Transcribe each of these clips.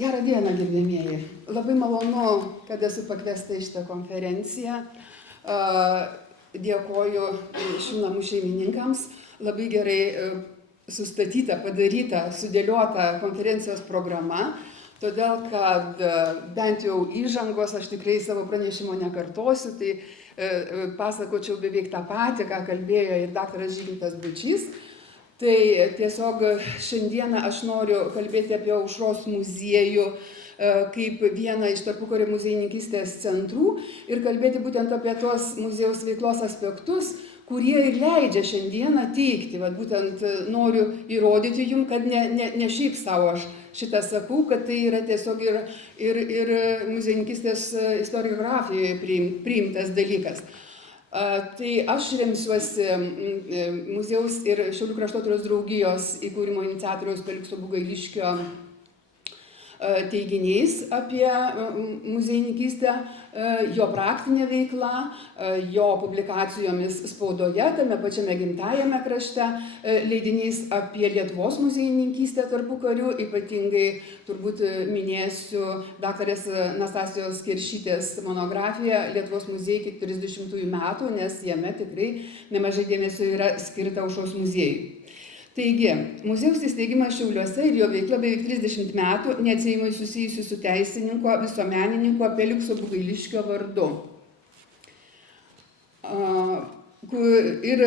Gerą dieną, gerbėmieji. Labai malonu, kad esu pakviesta į šitą konferenciją. Dėkoju šių namų šeimininkams. Labai gerai sustatyta, padaryta, sudėliota konferencijos programa, todėl kad bent jau įžangos aš tikrai savo pranešimo nekartosiu, tai pasakočiau beveik tą patį, ką kalbėjo ir daktaras Žygintas Bučys. Tai tiesiog šiandieną aš noriu kalbėti apie Aušros muziejų kaip vieną iš tarpukario muziejininkystės centrų ir kalbėti būtent apie tuos muziejaus veiklos aspektus, kurie ir leidžia šiandieną teikti. Vat būtent noriu įrodyti jums, kad ne šiaip savo aš šitą sakau, kad tai yra tiesiog ir muziejininkystės istoriografijoje priimtas dalykas. Tai aš remsiuosi muziejaus ir Šiaulių kraštotyros draugijos įkūrimo iniciatoriaus Felikso Bugailiškio teiginiais apie muziejininkystę, jo praktinę veiklą, jo publikacijomis spaudoje, tame pačiame gimtajame krašte, leidiniais apie Lietuvos muziejininkystę tarpukariu, ypatingai turbūt minėsiu daktarės Nastasijos Keršytės monografiją Lietuvos muziejai iki 30 metų, nes jame tikrai nemažai dėmesio yra skirta Aušros muziejui. Taigi, muziejaus įsteigimas Šiauliuose ir jo veikla beveik 30 metų neatsiejamai susijusi su teisininko, visuomenininko Felikso Bugailiškio vardu. Ir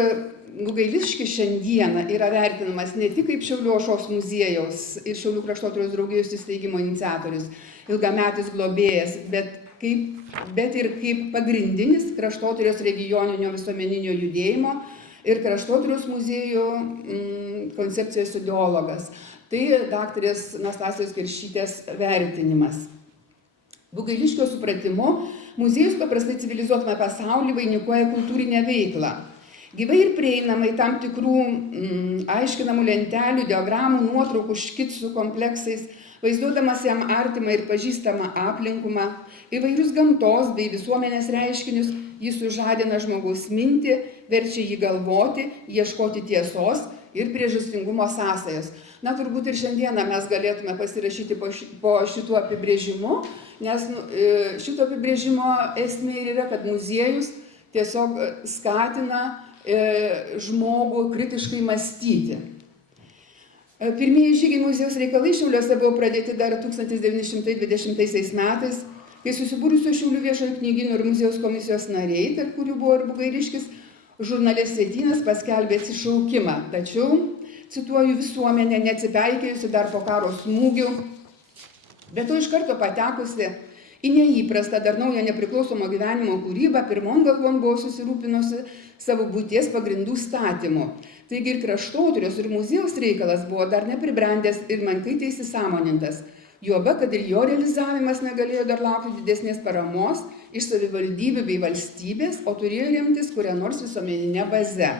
Bugailiškis šiandieną yra vertinamas ne tik kaip Šiaulių Aušros muziejaus ir Šiaulių kraštotyros draugijos įsteigimo iniciatorius, ilgametis globėjas, bet ir kaip pagrindinis kraštotyros regioninio visuomeninio judėjimo ir kraštotyros muziejų koncepcijos ideologas. Tai daktarės Nastasijos Keršytės vertinimas. Bugailiškio supratimu, muziejus paprastai civilizuotame pasaulyje vainikuoja kultūrinę veiklą. Gyvai ir prieinamai tam tikrų aiškinamų lentelių, diagramų, nuotraukų, škicų kompleksais, vaizduodamas jam artimą ir pažįstamą aplinkumą, įvairius gamtos bei visuomenės reiškinius, jis sužadina žmogaus mintį, verčia jį galvoti, ieškoti tiesos ir priežastingumo sąsajas. Na, turbūt ir šiandieną mes galėtume pasirašyti po šituo apibrėžimu, nes šito apibrėžimo esmė yra, kad muziejus tiesiog skatina žmogų kritiškai mąstyti. Pirmieji žygiai muziejaus reikalai Šiauliuose buvo pradėti dar 1920 metais, kai susibūrusio Šiaulių viešojo knygyno ir muziejaus komisijos nariai, tarp kurių buvo ir Bugailiškis, žurnale Sietynas paskelbė atsišaukimą. Tačiau, cituoju, visuomenė neatsipeikėjusi dar po karo smūgių, bet to iš karto patekusi į neįprastą dar naują nepriklausomo gyvenimo kūrybą, pirmon galvon buvo susirūpinusi savo būties pagrindų statymu. Taigi ir kraštotyros ir muziejaus reikalas buvo dar nepribrendęs ir menkai įsisąmonintas. Juoba, kad ir jo realizavimas negalėjo dar laukti didesnės paramos iš savivaldybių bei valstybės, o turėjo remtis kuria nors visuomeninė baze.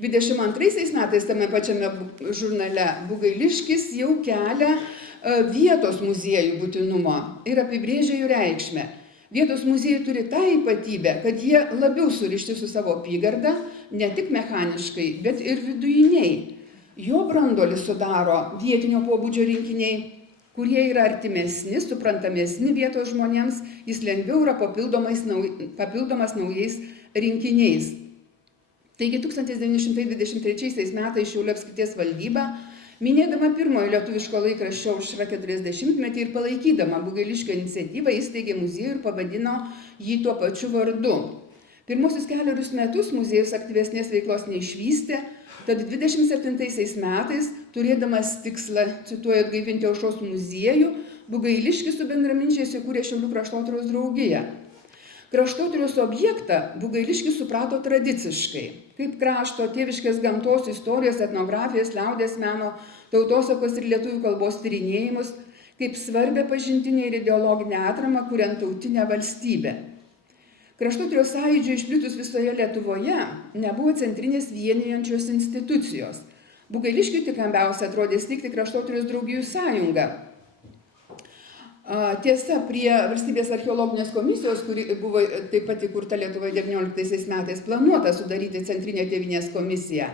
22 metais tame pačiame žurnale Bugailiškis jau kelia vietos muziejų būtinumą ir apibrėžia jų reikšmę. Vietos muziejai turi tą ypatybę, kad jie labiau surišti su savo apygarda, ne tik mechaniškai, bet ir vidujiniai. Jo branduolį sudaro vietinio pobūdžio rinkiniai, kurie yra artimesni, suprantamesni vietos žmonėms, jis lengviau yra papildomas naujais rinkiniais. Taigi 1923 metais Šiaulių apskrities valdyba, minėdama pirmojo lietuviško laikraščio Aušra 40-metį ir palaikydama Bugailiškio iniciatyvą, įsteigė muziejų ir pavadino jį tuo pačiu vardu. Pirmosius kelerius metus muziejus aktyvesnės veiklos neišvystė, tad 27 metais, turėdamas tikslą, cituoju, atgaivinti Aušros muziejų, Bugailiškis su bendraminčiais įkūrė Šiaulių kraštotyros draugiją. Kraštotyros objektą Bugailiškis suprato tradiciškai, kaip krašto, tėviškės gamtos, istorijos, etnografijos, liaudies meno, tautosakos ir lietuvių kalbos tyrinėjimus, kaip svarbią pažintinę ir ideologinę atramą, kuriant tautinę valstybę. Kraštotyros sąjūdžiui išplitus visoje Lietuvoje nebuvo centrinės vienijančios institucijos. Bugailiškiui tikambiausia atrodė steigti kraštotyros draugijų sąjungą. Tiesa, prie valstybės archeologinės komisijos, kuri buvo taip pat įkurta Lietuvoje 19 metais, planuota sudaryti centrinę tėvynės komisiją.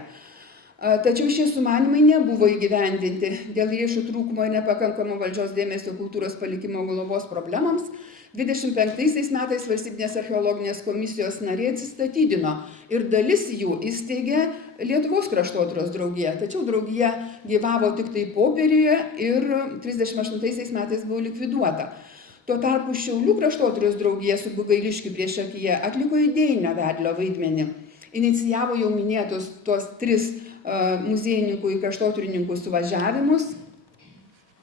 Tačiau šie sumanymai nebuvo įgyvendinti dėl lėšų trūkumo ir nepakankamo valdžios dėmesio kultūros palikimo globos problemams. 25 metais Valstybinės archeologinės komisijos nariai atsistatydino ir dalis jų įsteigė Lietuvos kraštotyros draugiją. Tačiau draugija gyvavo tik tai popieriuje ir 38 metais buvo likviduota. Tuo tarpu Šiaulių kraštotyros draugija su Bugailiškiu priešakyje atliko idėjinio vedlio vaidmenį. Inicijavo jau minėtus tuos 3 muziejininkų ir kraštotyrininkų suvažiavimus.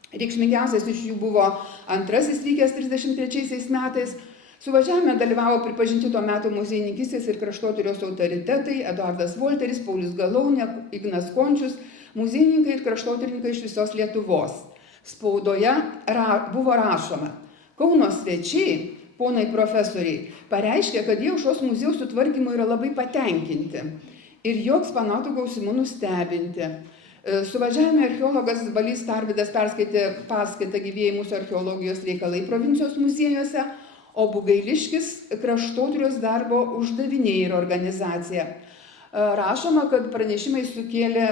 Reikšmingiausias iš jų buvo antrasis vykęs 33 metais. Suvažiavime dalyvavo pripažinti tuo metu muziejininkystės ir kraštotyros autoritetai Eduardas Volteris, Paulius Galaunė, Ignas Končius, muziejininkai ir kraštotyrininkai iš visos Lietuvos. Spaudoje buvo rašoma: Kauno svečiai, ponai profesoriai, pareiškė, kad jie Aušros muziejaus sutvarkymu yra labai patenkinti ir joks eksponatų gausimu nustebinti. Suvažiavime archeologas Balys Tarvydas perskaitė paskaitą Gyvieji mūsų archeologijos reikalai provincijos muziejuose, o Bugailiškis kraštotyros darbo uždaviniai ir organizacija. Rašoma, kad pranešimai sukėlė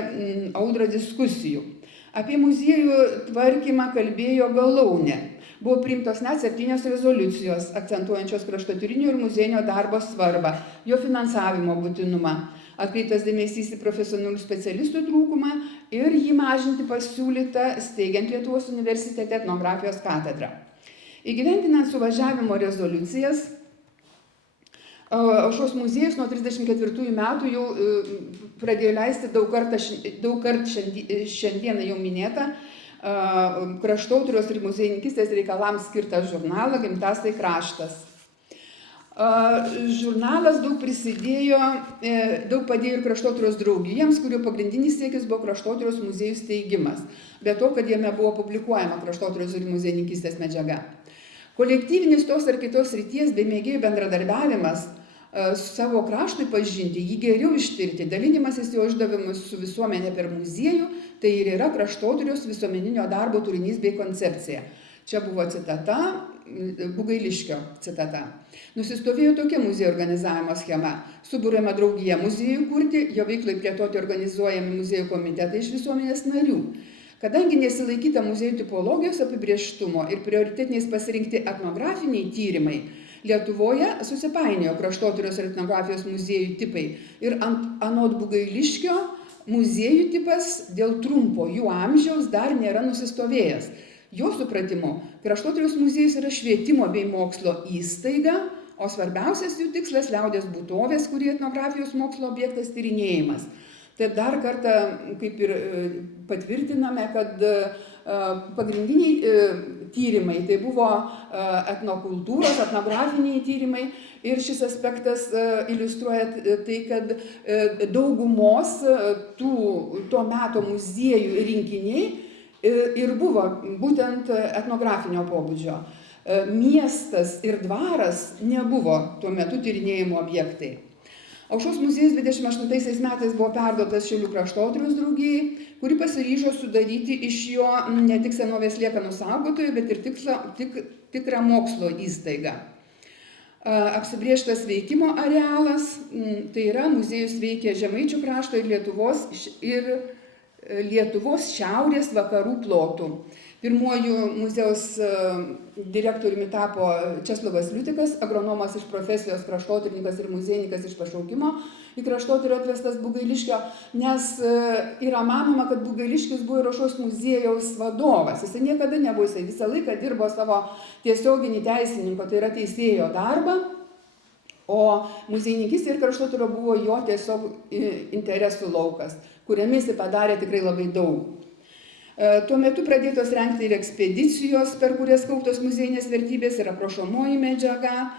audrą diskusijų. Apie muziejų tvarkymą kalbėjo Galaunė. Buvo priimtos net 7 rezoliucijos, akcentuojančios kraštotyrinio ir muziejinio darbo svarbą, jo finansavimo būtinumą. Atkreiptas dėmesys į profesionalių specialistų trūkumą ir jį mažinti pasiūlyta steigiant Lietuvos universitete etnografijos katedrą. Įgyvendinant suvažiavimo rezoliucijas, Aušros muziejus nuo 34 metų jau pradėjo leisti daug kart šiandieną jau minėtą kraštotyros ir muziejininkystės reikalams skirtą žurnalą Gimtasai kraštas. Žurnalas daug padėjo ir kraštotyros draugijoms, kurių pagrindinis siekis buvo kraštotyros muziejų steigimas, be to, kad jame buvo publikuojama kraštotyros ir muziejininkystės medžiaga. Kolektyvinis tos ar kitos srities bei mėgėjų bendradarbiavimas savo kraštui pažinti, jį geriau ištirti, dalinimasis jo išdavimus su visuomenė per muziejų, tai ir yra kraštotyros visuomeninio darbo turinys bei koncepcija. Čia buvo citata, Bugailiškio citata. Nusistovėjo tokia muziejų organizavimo schema. Subūrėma draugija muziejų kurti, jo veiklai plėtoti organizuojami muziejų komitetai iš visuomenės narių. Kadangi nesilaikyta muziejų tipologijos apibrėžtumo ir prioritetiniais pasirinkti etnografiniai tyrimai, Lietuvoje susipainiojo kraštotyros ir etnografijos muziejų tipai ir anot Bugailiškio muziejų tipas dėl trumpo jų amžiaus dar nėra nusistovėjęs. Jo supratimu, kraštotyros muziejus yra švietimo bei mokslo įstaiga, o svarbiausias jų tikslas liaudies būtovės, kuri etnografijos mokslo objektas tyrinėjimas. Tai dar kartą kaip ir patvirtiname, kad pagrindiniai tyrimai tai buvo etnokultūros, etnografiniai tyrimai ir šis aspektas iliustruoja tai, kad daugumos to meto muziejų rinkiniai ir buvo būtent etnografinio pobūdžio. Miestas ir dvaras nebuvo tuo metu tyrinėjimo objektai. Aušros muziejus 28 metais buvo perduotas Šiaulių kraštotyros draugijai, kuri pasiryžo sudaryti iš jo ne tik senovės liekanų saugotojų, bet ir tikrą mokslo įstaigą. Apsibrėžtas veikimo arealas, tai yra muziejus veikia Žemaičių krašto ir Lietuvos šiaurės vakarų plotų. Pirmuoju muziejaus direktoriumi tapo Česlovas Liutikas, agronomas iš profesijos, kraštotyrininkas ir muziejininkas iš pašaukimo į kraštotyrą atvestas Bugailiškio, nes yra manoma, kad Bugailiškis buvo ir Aušros muziejaus vadovas. Jis niekada nebuvo, jis visą laiką dirbo savo tiesioginį teisininko, tai yra teisėjo darbą, o muziejininkystė ir kraštotyra buvo jo tiesiog interesų laukas, kuriame jis padarė tikrai labai daug. Tuo metu pradėtos rengti ir ekspedicijos, per kurias kauptos muziejinės vertybės ir aprašomoji medžiaga,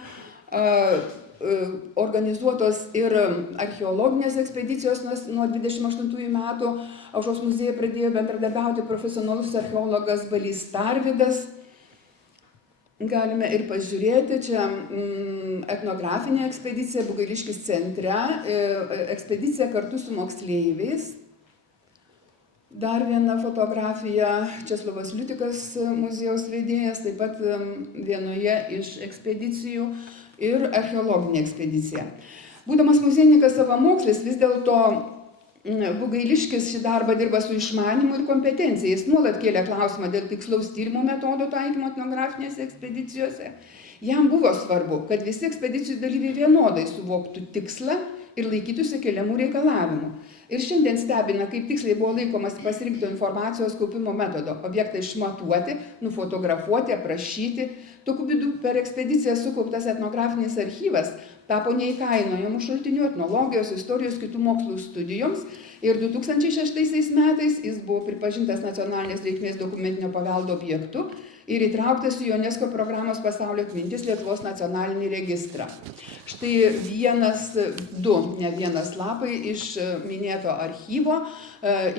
organizuotos ir archeologinės ekspedicijos nuo 28 metų. Aušros muziejuje pradėjo bendradarbiauti profesionalus archeologas Balys Tarvydas. Galime ir pažiūrėti, čia etnografinė ekspedicija Bugailiškis centre, ekspedicija kartu su moksleiviais. Dar viena fotografija, Česlovas Liutikas muziejaus vedėjas, taip pat vienoje iš ekspedicijų ir archeologinė ekspedicija. Būdamas muziejininkas savamokslis, vis dėlto Bugailiškis šį darbą dirba su išmanimu ir kompetencija. Jis nuolat kėlė klausimą dėl tikslaus tyrimo metodo taikymo etnografinėse ekspedicijose. Jam buvo svarbu, kad visi ekspedicijų dalyviai vienodai suvoktų tikslą ir laikytųsi keliamų reikalavimų. Ir šiandien stebina, kaip tiksliai buvo laikomas pasirinkto informacijos kaupimo metodo. Objektą išmatuoti, nufotografuoti, aprašyti. Tokiu būdu per ekspediciją sukauptas etnografinis archyvas tapo neįkainojamų šaltinių etnologijos, istorijos, kitų mokslų studijoms. Ir 2006 metais jis buvo pripažintas nacionalinės reikmės dokumentinio paveldo objektu ir įtrauktas į UNESCO programos Pasaulio atmintis Lietuvos nacionalinį registrą. Štai vienas lapai iš minėto archyvo.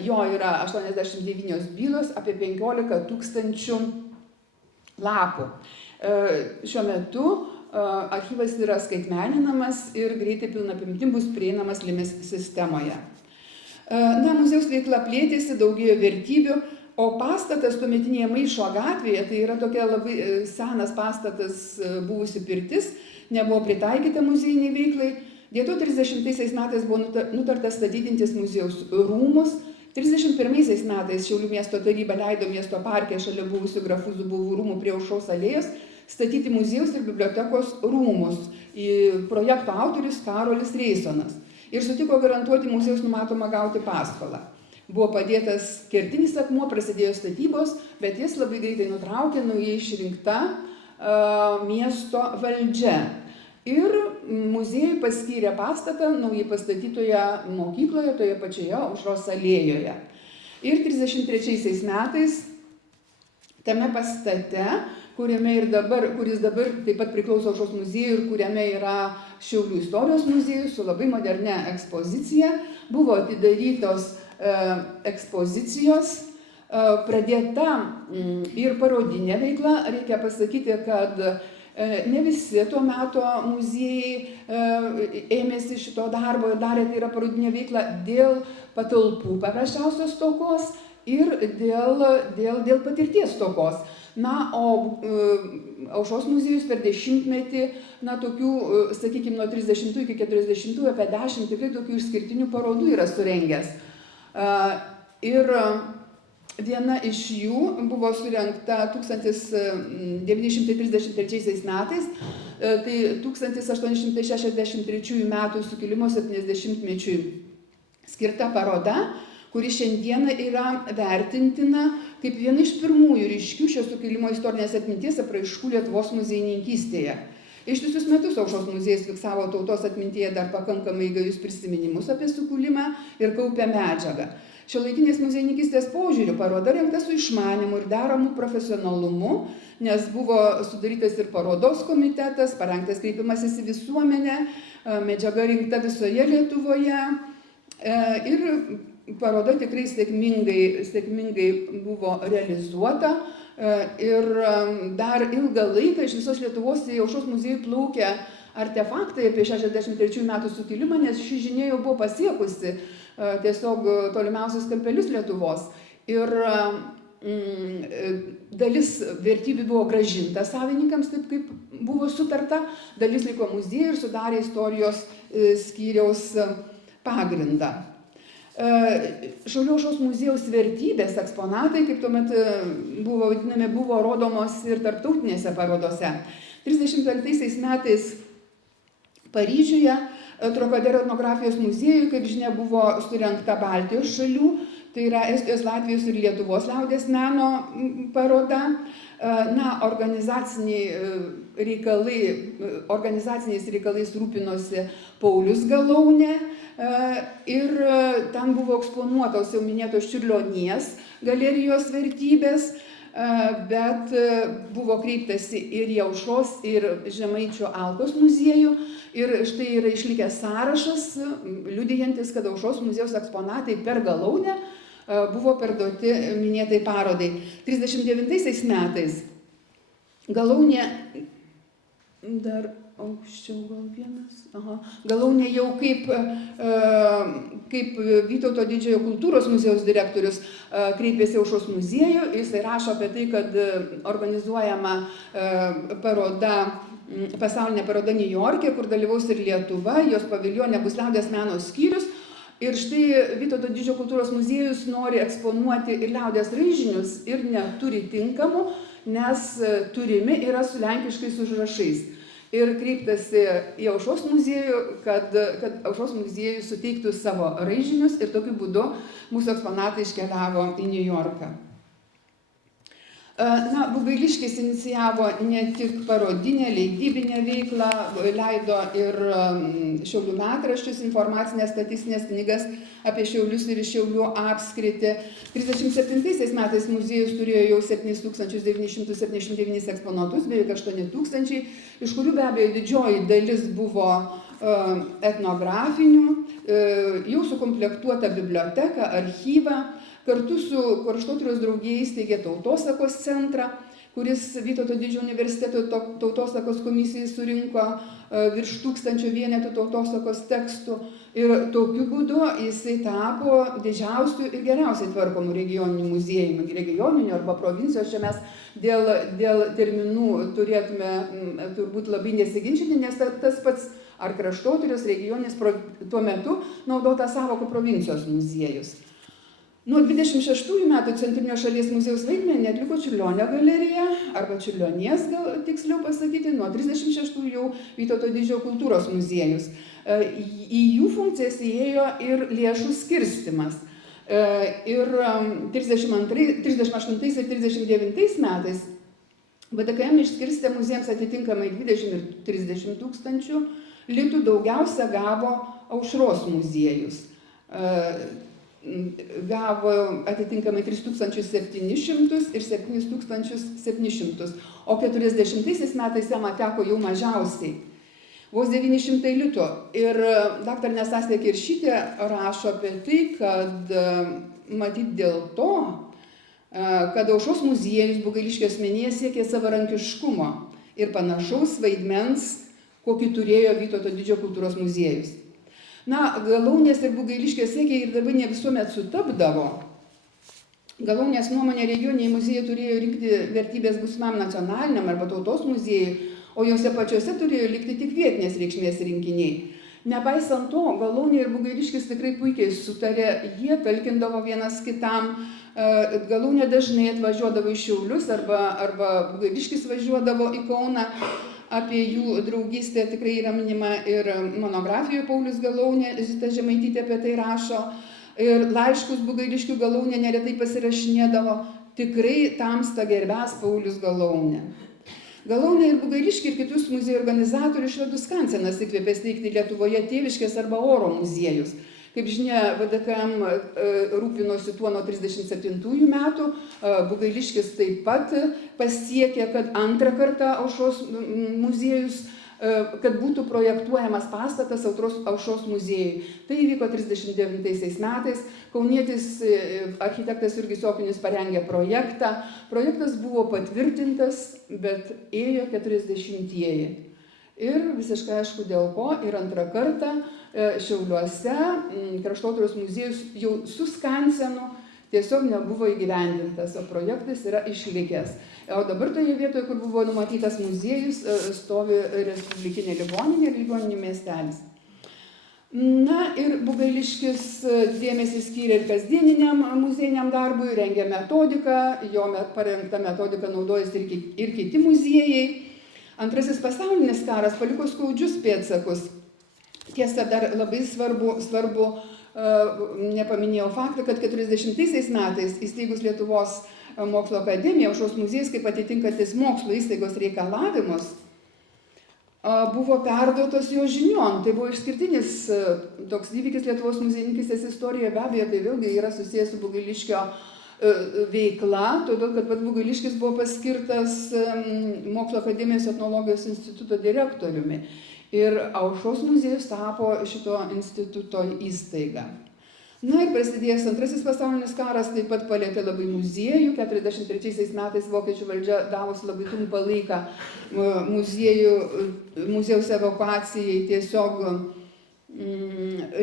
Jo yra 89 bylos, apie 15 000 lapų. Šiuo metu archyvas yra skaitmeninamas ir greitai pilna apimtim bus prieinamas LIMIS sistemoje. Muziejaus veikla plėtėsi, daugėjo vertybių, o pastatas tuometinėje Maišo gatvėje, tai yra tokia labai senas pastatas, buvusi pirtis, nebuvo pritaikyta muziejiniai veiklai. Dėl to 30 metais buvo nutarta statydintis muziejaus rūmus. 31 metais Šiaulių miesto taryba leido miesto parke šalia buvusių grafų Zubovų rūmų prie Aušros alėjos statyti muziejaus ir bibliotekos rūmus. Projekto autorius Karolis Reisonas. Ir sutiko garantuoti muziejaus numatomą gauti paskolą. Buvo padėtas kertinis akmuo, prasidėjo statybos, bet jis labai greitai nutraukė naujai išrinkta miesto valdžia. Ir muziejui paskyrė pastatą naujai pastatytoje mokykloje, toje pačioje Aušros alėjoje. Ir 33 metais tame pastate, kuris dabar taip pat priklauso Aušros muziejui ir kuriame yra Šiaulių istorijos muziejus su labai modernia ekspozicija, buvo atidarytos ekspozicijos, pradėta ir parodinė veikla. Reikia pasakyti, kad ne visi tuo metu muziejai ėmėsi šito darbo ir darė tai yra parodinė veikla dėl patalpų paprasčiausios stokos ir dėl patirties stokos. O Aušros muziejus per dešimtmetį, tokių, sakykime, nuo 30 iki 40 apie 10 tikrai tokių išskirtinių parodų yra surengęs. Ir viena iš jų buvo surengta 1933 metais, tai 1863 metų sukilimo 70-mečiui skirta paroda, kuri šiandieną yra vertintina kaip viena iš pirmųjų ryškių šio sukilimo istorinės atminties apraiškų Lietuvos muziejininkystėje. Ištisus metus Aušros muziejus fiksavo tautos atmintyje dar pakankamai gajus prisiminimus apie sukilimą ir kaupė medžiagą. Šiuolaikinės muziejininkystės požiūriu paroda rengta su išmanimu ir deramų profesionalumu, nes buvo sudarytas ir parodos komitetas, parengtas kreipimasis į visuomenę, medžiaga rinkta visoje Lietuvoje ir paroda tikrai sėkmingai buvo realizuota. Ir dar ilgą laiką iš visos Lietuvos į Aušros muziejų plaukė artefaktai apie 63 metų sukilimą, nes ši žinia jau buvo pasiekusi tiesiog tolimiausius kampelius Lietuvos. Ir dalis vertybių buvo grąžinta savininkams, taip kaip buvo sutarta, dalis liko muziejui ir sudarė istorijos skyriaus pagrindą. Šiaulių Aušros muziejaus vertybės eksponatai, kaip tuomet buvo vadinami, buvo rodomos ir tarptautinėse parodose. 35 metais Paryžiuje Trokadero etnografijos muziejui, kaip žinia, buvo surengta Baltijos šalių, tai yra Estijos, Latvijos ir Lietuvos liaudies meno paroda. Organizaciniais reikalais rūpinosi Paulius Galaunė ir ten buvo eksponuotos jau minėtos Čiurlionies galerijos vertybės, bet buvo kreiptasi ir į Aušros, ir Žemaičių Alkos muziejų. Ir štai yra išlikęs sąrašas, liudijantis, kad Aušros muziejaus eksponatai per Galaunę buvo perduoti minėtai parodai. 39 metais Galaunė, dar aukščiau gal vienas, Galaunė jau kaip Vytauto Didžiojo kultūros muziejaus direktorius kreipėsi Aušros muziejų. Jisai rašo apie tai, kad organizuojama pasaulinė paroda Niujorke, kur dalyvaus ir Lietuva, jos paviljone bus liaudies meno skyrius. Ir štai Vytauto Didžiojo kultūros muziejus nori eksponuoti ir liaudies raižinius ir neturi tinkamų, nes turimi yra su lenkiškais užrašais. Ir kreiptasi į Aušros muziejų, kad Aušros muziejus suteiktų savo raižinius ir tokiu būdu mūsų eksponatai iškeliavo į Niujorką. Na, Bugailiškis inicijavo ne tik parodinę, leidybinę veiklą, leido ir Šiaulių metraščius, informacinės statistinės knygas apie Šiaulius ir Šiaulių apskritį. 37 metais muziejus turėjo jau 7979 eksponatus, beveik 8000, iš kurių be abejo didžioji dalis buvo etnografinių, jau sukomplektuota biblioteka, archyva. Kartu su Kraštotyros draugija įsteigė tautosakos centrą, kuris Vytauto Didžiojo universiteto tautosakos komisijai surinko virš 1000 vienetų tautosakos tekstų. Ir tokiu būdu jisai tapo didžiausiu ir geriausiai tvarkomu regioniniu muziejumi. Regioniniu arba provincijos, čia mes dėl terminų turėtume turbūt labai nesiginčyti, nes tas pats ar Kraštotyros regioninis tuo metu naudota sąvoka provincijos muziejus. Nuo 26 metų Centrinio šalies muziejaus vaidmenį atliko Čiurlionio galerija, arba Čiurlionies, gal tiksliau pasakyti, nuo 36 jau Vytauto Didžiojo kultūros muziejus. Į jų funkcijas įėjo ir lėšų skirstymas. Ir 38 ir 39 metais VDKM išskirstė muziejams atitinkamai 20 ir 30 tūkstančių litų, daugiausia gavo Aušros muziejus. Gavo atitinkamai 3700 ir 7700, o 40 metais jam teko jau mažiausiai, vos 900 litų. Ir dr. Nastasija Kiršytė rašo apie tai, kad matyt dėl to, kad Aušros muziejus Bugailiškio asmenyje siekė savarankiškumo ir panašaus vaidmens, kokį turėjo Vytauto Didžiojo kultūros muziejus. Na, Galaunės ir Bugailiškio siekiai ir darbai ne visuomet sutapdavo. Galaunės nuomonė regioniniai muziejai turėjo rinkti vertybės būsimam nacionaliniam arba tautos muziejui, o juose pačiuose turėjo likti tik vietinės reikšmės rinkiniai. Nepaisant to, Galaunė ir Bugailiškis tikrai puikiai sutarė, jie talkindavo vienas kitam. Galaunė dažnai atvažiuodavo į Šiaulius arba Bugailiškis važiuodavo į Kauną. Apie jų draugystę tikrai yra minima ir monografijoje Paulius Galaunė, Zita Žemaitytė apie tai rašo. Ir laiškus Bugailiškių Galaunė neretai pasirašinėdavo, tikrai tamsta gerbęs Paulius Galaunė. Galaunė ir Bugailiškį ir kitus muziejų organizatorių Švedų Skansenas įkvėpė steigti Lietuvoje Tėviškės arba Oro muziejus. Kaip žinia, VDKM rūpinosi tuo nuo 37 metų, Bugailiškis taip pat pasiekė, kad antrą kartą Aušros muziejus, kad būtų projektuojamas pastatas Aušros muziejui. Tai įvyko 39 metais, kaunietis architektas Jurgis Opinis parengė projektą. Projektas buvo patvirtintas, bet ėjo 40-ieji. Ir visiškai aišku dėl ko ir antrą kartą Šiauliuose Kraštotyros muziejus jau su Skansenu tiesiog nebuvo įgyvendintas, o projektas yra išlikęs. O dabar toje vietoje, kur buvo numatytas muziejus, stovi Respublikinė ligoninė ir ligoninių miestelis. Na ir Bugailiškis dėmesį skyrė ir kasdieniniam muziejiniam darbui, rengė metodiką, jo parengta metodika naudojasi ir kiti muziejai. Antrasis pasaulinis karas paliko skaudžius pėdsakus. Tiesa, dar labai svarbu nepaminėjau faktą, kad 40 metais įsteigus Lietuvos mokslo akademiją, Aušros muziejus, kaip atitinkantis mokslo įstaigos reikalavimus, buvo perduotos jo žinion. Tai buvo išskirtinis toks įvykis Lietuvos muziejininkystės istorijoje, be abejo, tai vėlgi yra susijęs su Bugailiškio veikla, todėl kad Bugailiškis buvo paskirtas Mokslo akademijos etnologijos instituto direktoriumi. Ir Aušros muziejus tapo šito instituto įstaiga. Na ir prasidėjęs antrasis pasaulinis karas taip pat palietė labai muziejų. 43 metais vokiečių valdžia davusi labai trumpą laiką muziejaus evakuacijai, tiesiog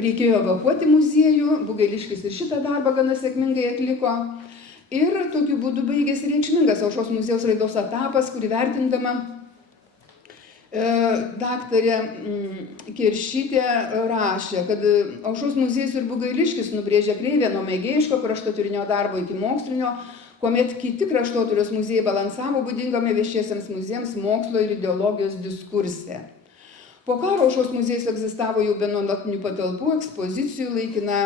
reikėjo evakuoti muziejų. Bugailiškis ir šitą darbą gana sėkmingai atliko. Ir tokiu būdu baigėsi reikšmingas Aušros muziejaus raidos etapas, kurį vertindama Daktarė Keršytė rašė, kad Aušros muziejus ir Bugailiškis nubrėžė kreivę nuo mėgėjiško kraštotyrinio darbo iki mokslinio, kuomet kiti kraštotyros muziejai balansavo būdingame viešiesiems muziejams mokslo ir ideologijos diskurse. Po karo Aušros muziejus egzistavo jau be nuolatinių patalpų, ekspozicijų, laikina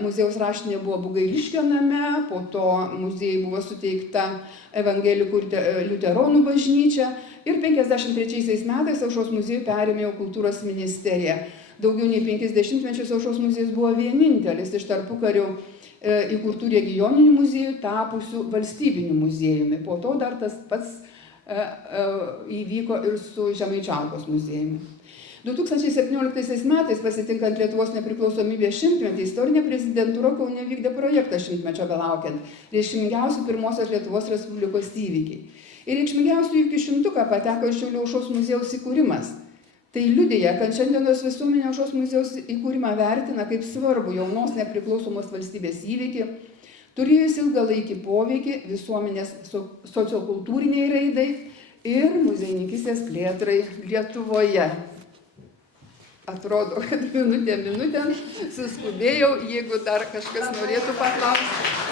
muziejaus raštinė buvo Bugailiškio name, po to muziejai buvo suteikta evangelikų ir liuteronų bažnyčia ir 53 metais Aušros muziejų perėmė kultūros ministerija. Daugiau nei 50 mečius Aušros muziejus buvo vienintelis iš tarpukarių įkurtų regioninių muziejų tapusių valstybiniu muziejumi. Po to dar tas pats įvyko ir su Žemaičiaukos muziejumi. 2017 metais, pasitinkant Lietuvos nepriklausomybės šimtmetį, istorinė prezidentūra Kaune vykdė projektą šimtmečio belaukiant, reikšmingiausių pirmosios Lietuvos Respublikos įvykiai. Ir reikšmingiausių įvykių šimtuką pateko ir Šiaulių Aušros muziejaus įkūrimas. Tai liudija, kad šiandienos visuomenė Aušros muziejaus įkūrimą vertina kaip svarbu jaunos nepriklausomos valstybės įvykį, turėjus ilgalaikį poveikį visuomenės sociokultūriniai raidai ir muziejininkystės plėtrai Lietuvoje. Atrodo, kad minutėm suskubėjau, jeigu dar kažkas norėtų paklausti.